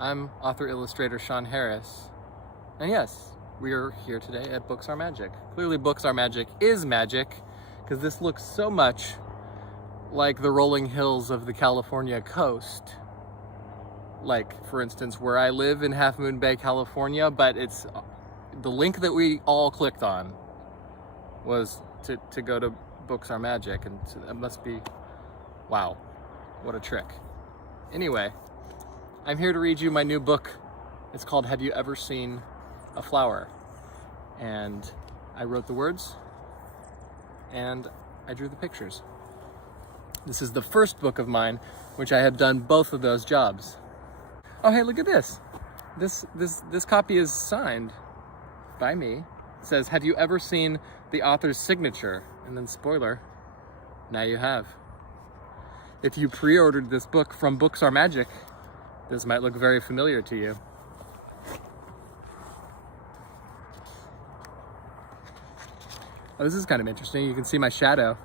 I'm author-illustrator Shawn Harris, and yes, we are here today at Books Are Magic. Clearly Books Are Magic is magic, because this looks so much like the rolling hills of the California coast. Like, for instance, where I live in Half Moon Bay, California, but it's the link that we all clicked on was to go to Books Are Magic, and it must be, wow, what a trick. Anyway, I'm here to read you my new book. It's called Have You Ever Seen a Flower? And I wrote the words and I drew the pictures. This is the first book of mine which I have done both of those jobs. Oh, hey, look at this. This copy is signed by me. It says, have you ever seen the author's signature? And then spoiler, now you have. If you pre-ordered this book from Books Are Magic, this might look very familiar to you. Oh, this is kind of interesting. You can see my shadow.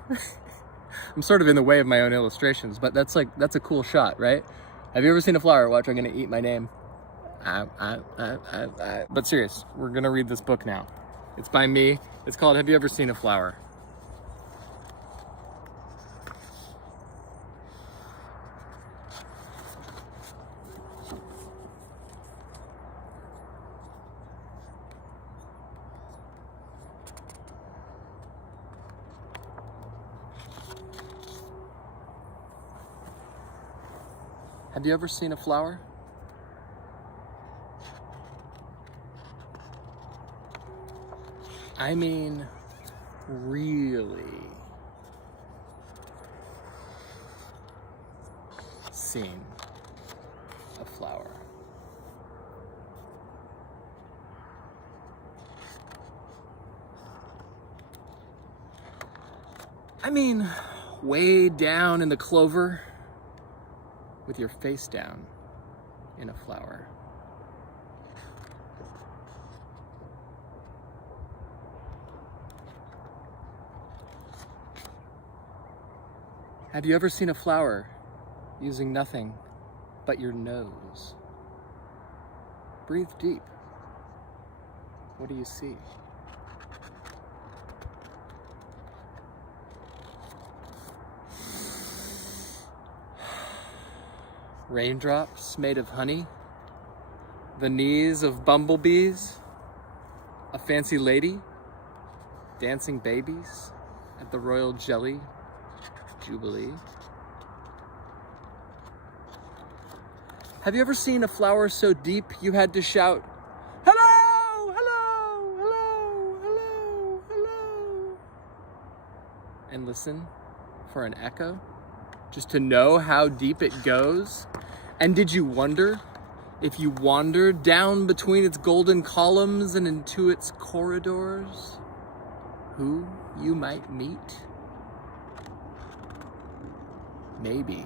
I'm sort of in the way of my own illustrations, but that's a cool shot, right? Have you ever seen a flower? Watch, I'm gonna eat my name. But serious, we're gonna read this book now. It's by me. It's called Have You Ever Seen a Flower? Have you ever seen a flower? I mean, really seen a flower. I mean, way down in the clover, with your face down in a flower. Have you ever seen a flower using nothing but your nose? Breathe deep. What do you see? Raindrops made of honey, the knees of bumblebees, a fancy lady, dancing babies at the Royal Jelly Jubilee. Have you ever seen a flower so deep you had to shout, hello, hello, hello, hello, hello, and listen for an echo? Just to know how deep it goes? And did you wonder if you wandered down between its golden columns and into its corridors, who you might meet? Maybe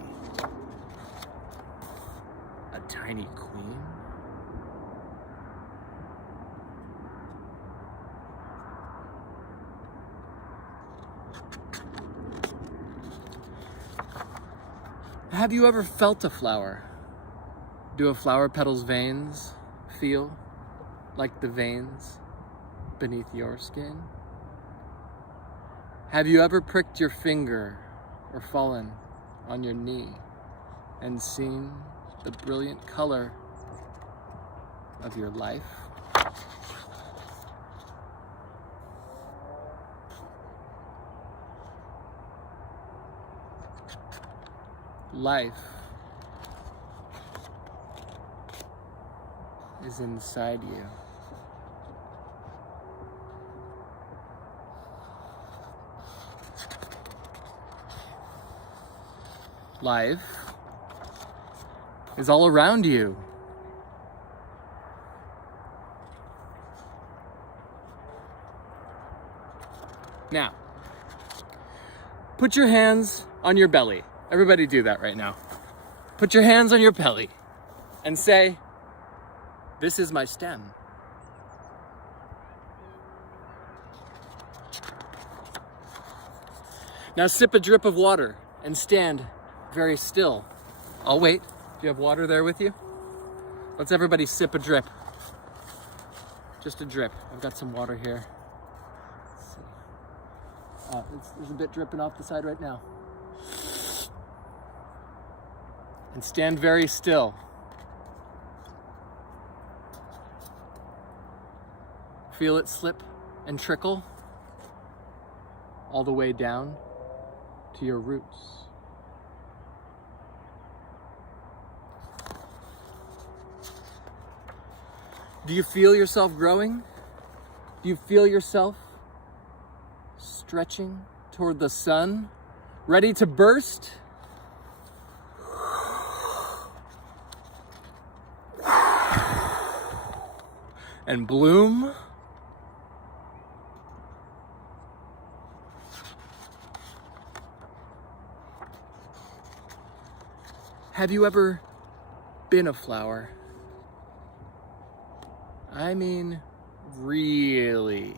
a tiny queen? Have you ever felt a flower? Do a flower petal's veins feel like the veins beneath your skin? Have you ever pricked your finger or fallen on your knee and seen the brilliant color of your life? Life is inside you. Life is all around you. Now, put your hands on your belly. Everybody do that right now. Put your hands on your belly and say, this is my stem. Now sip a drip of water and stand very still. I'll wait. Do you have water there with you? Let's everybody sip a drip. Just a drip. I've got some water here. There's a bit dripping off the side right now. And stand very still. Feel it slip and trickle all the way down to your roots. Do you feel yourself growing? Do you feel yourself stretching toward the sun, ready to burst? And bloom? Have you ever been a flower? I mean, really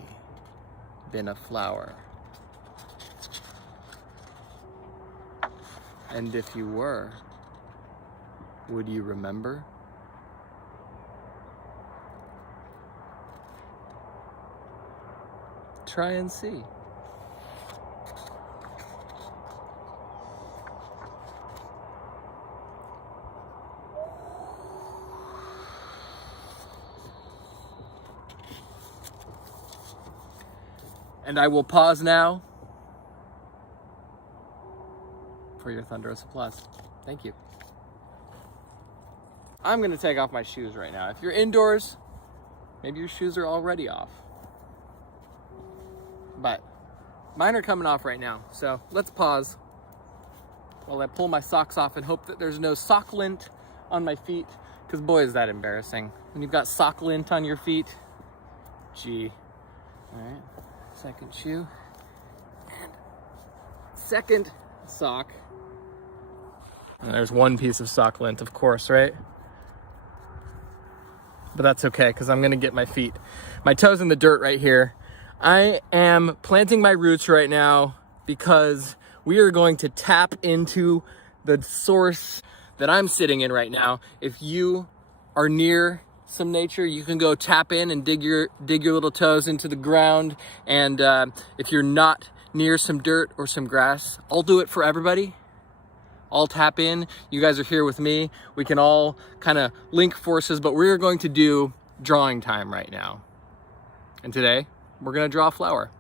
been a flower. And if you were, would you remember? Try and see. And I will pause now for your thunderous applause. Thank you. I'm gonna take off my shoes right now. If you're indoors, maybe your shoes are already off. But mine are coming off right now. So let's pause while I pull my socks off and hope that there's no sock lint on my feet, because boy, is that embarrassing. When you've got sock lint on your feet, gee. All right. Second shoe, and second sock. And there's one piece of sock lint, of course, right? But that's okay, because I'm gonna get my toes in the dirt right here. I am planting my roots right now because we are going to tap into the source that I'm sitting in right now. If you are near some nature, you can go tap in and dig your little toes into the ground. And if you're not near some dirt or some grass, I'll do it for everybody. I'll tap in. You guys are here with me. We can all kind of link forces, but we're going to do drawing time right now. And today we're gonna draw a flower.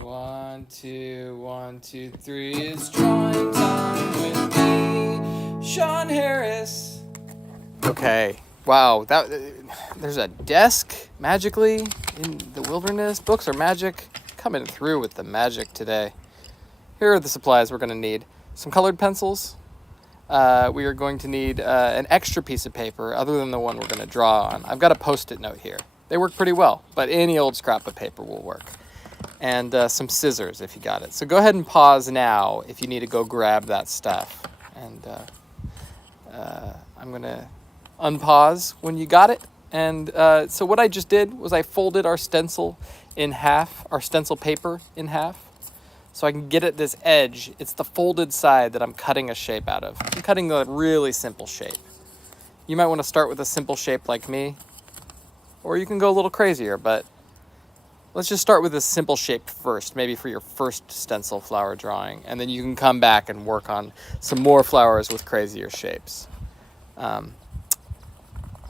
1, 2, 1, 2, 3. It's drawing time with me, Shawn Harris. Okay. Wow, there's a desk magically in the wilderness. Books are magic. Coming through with the magic today. Here are the supplies we're going to need. Some colored pencils. We are going to need an extra piece of paper other than the one we're going to draw on. I've got a Post-it note here. They work pretty well, but any old scrap of paper will work. And some scissors if you got it. So go ahead and pause now if you need to go grab that stuff. And I'm going to unpause when you got it. And so what I just did was I folded our stencil in half, our stencil paper in half, so I can get at this edge. It's the folded side that I'm cutting a shape out of. I'm cutting a really simple shape. You might want to start with a simple shape like me, or you can go a little crazier, but let's just start with a simple shape first, maybe for your first stencil flower drawing, and then you can come back and work on some more flowers with crazier shapes.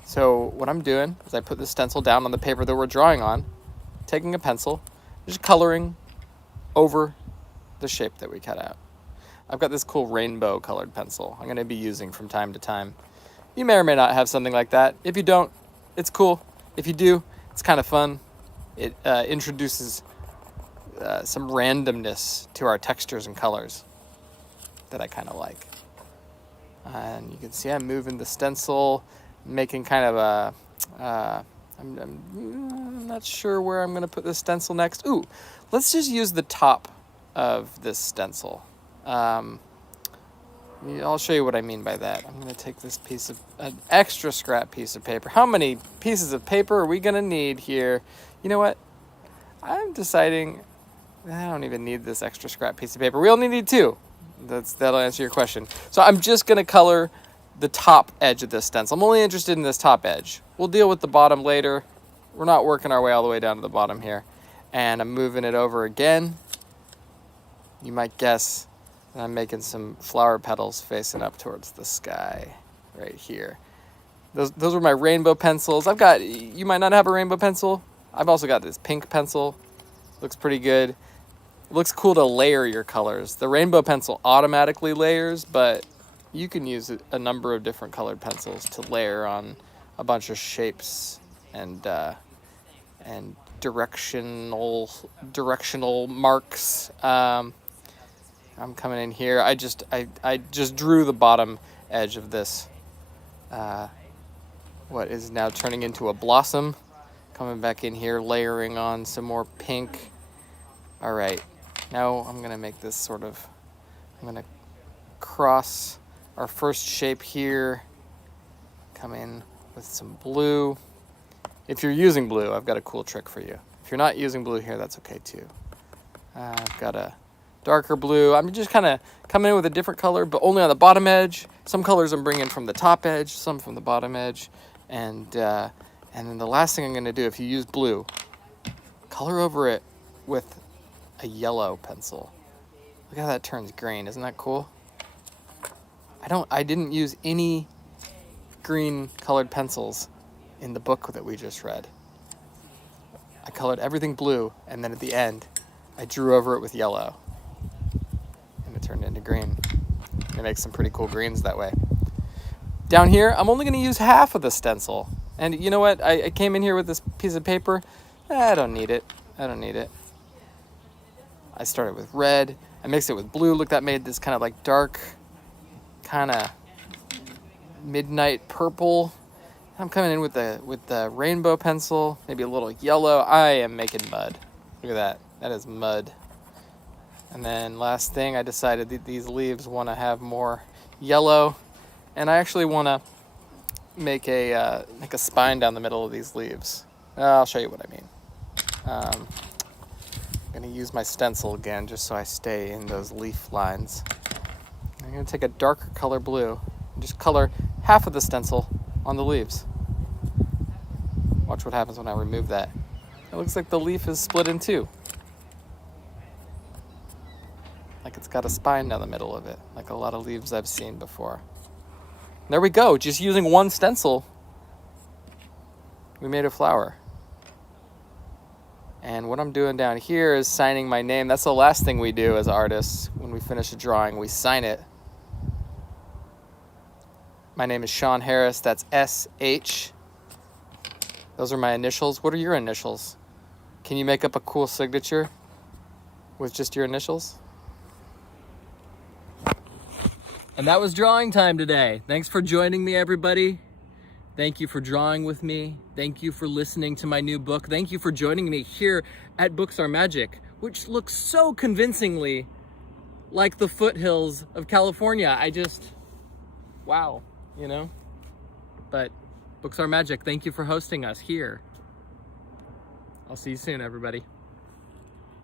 So what I'm doing is I put the stencil down on the paper that we're drawing on, taking a pencil, just coloring over the shape that we cut out. I've got this cool rainbow colored pencil I'm going to be using from time to time. You may or may not have something like that. If you don't, it's cool. If you do, it's kind of fun. It introduces some randomness to our textures and colors that I kind of like. And you can see I'm moving the stencil, making kind of a, I'm not sure where I'm going to put this stencil next. Ooh, let's just use the top of this stencil. I'll show you what I mean by that. I'm going to take this piece of, an extra scrap piece of paper. How many pieces of paper are we going to need here? You know what? I'm deciding I don't even need this extra scrap piece of paper. We only need 2. That'll answer your question. So I'm just going to color the top edge of this stencil. I'm only interested in this top edge. We'll deal with the bottom later. We're not working our way all the way down to the bottom here. And I'm moving it over again. You might guess that I'm making some flower petals facing up towards the sky right here. Those are my rainbow pencils. You might not have a rainbow pencil. I've also got this pink pencil. Looks pretty good. It looks cool to layer your colors. The rainbow pencil automatically layers, but you can use a number of different colored pencils to layer on a bunch of shapes and directional marks. I'm coming in here. I just drew the bottom edge of this. What is now turning into a blossom. Coming back in here, layering on some more pink. All right, now I'm gonna make this I'm gonna cross our first shape here. Come in with some blue. If you're using blue, I've got a cool trick for you. If you're not using blue here, that's okay too. I've got a darker blue. I'm just kind of coming in with a different color, but only on the bottom edge. Some colors I'm bringing from the top edge, some from the bottom edge. And then the last thing I'm going to do, if you use blue, color over it with a yellow pencil. Look how that turns green. Isn't that cool? I didn't use any green colored pencils in the book that we just read. I colored everything blue, and then at the end, I drew over it with yellow. And it turned into green. It makes some pretty cool greens that way. Down here, I'm only going to use half of the stencil. And you know what? I came in here with this piece of paper. I don't need it. I started with red. I mixed it with blue. Look, that made this kind of like dark, kind of midnight purple. I'm coming in with the rainbow pencil, maybe a little yellow. I am making mud. Look at that. That is mud. And then last thing, I decided that these leaves want to have more yellow. And I actually want to make a spine down the middle of these leaves. I'll show you what I mean. I'm going to use my stencil again just so I stay in those leaf lines. I'm going to take a darker color blue and just color half of the stencil on the leaves. Watch what happens when I remove that. It looks like the leaf is split in two. Like it's got a spine down the middle of it, like a lot of leaves I've seen before. There we go, just using one stencil, we made a flower. And what I'm doing down here is signing my name. That's the last thing we do as artists. When we finish a drawing, we sign it. My name is Shawn Harris, that's S-H. Those are my initials. What are your initials? Can you make up a cool signature with just your initials? And that was drawing time today. Thanks for joining me, everybody. Thank you for drawing with me. Thank you for listening to my new book. Thank you for joining me here at Books Are Magic, which looks so convincingly like the foothills of California. Wow, you know? But Books Are Magic, thank you for hosting us here. I'll see you soon, everybody.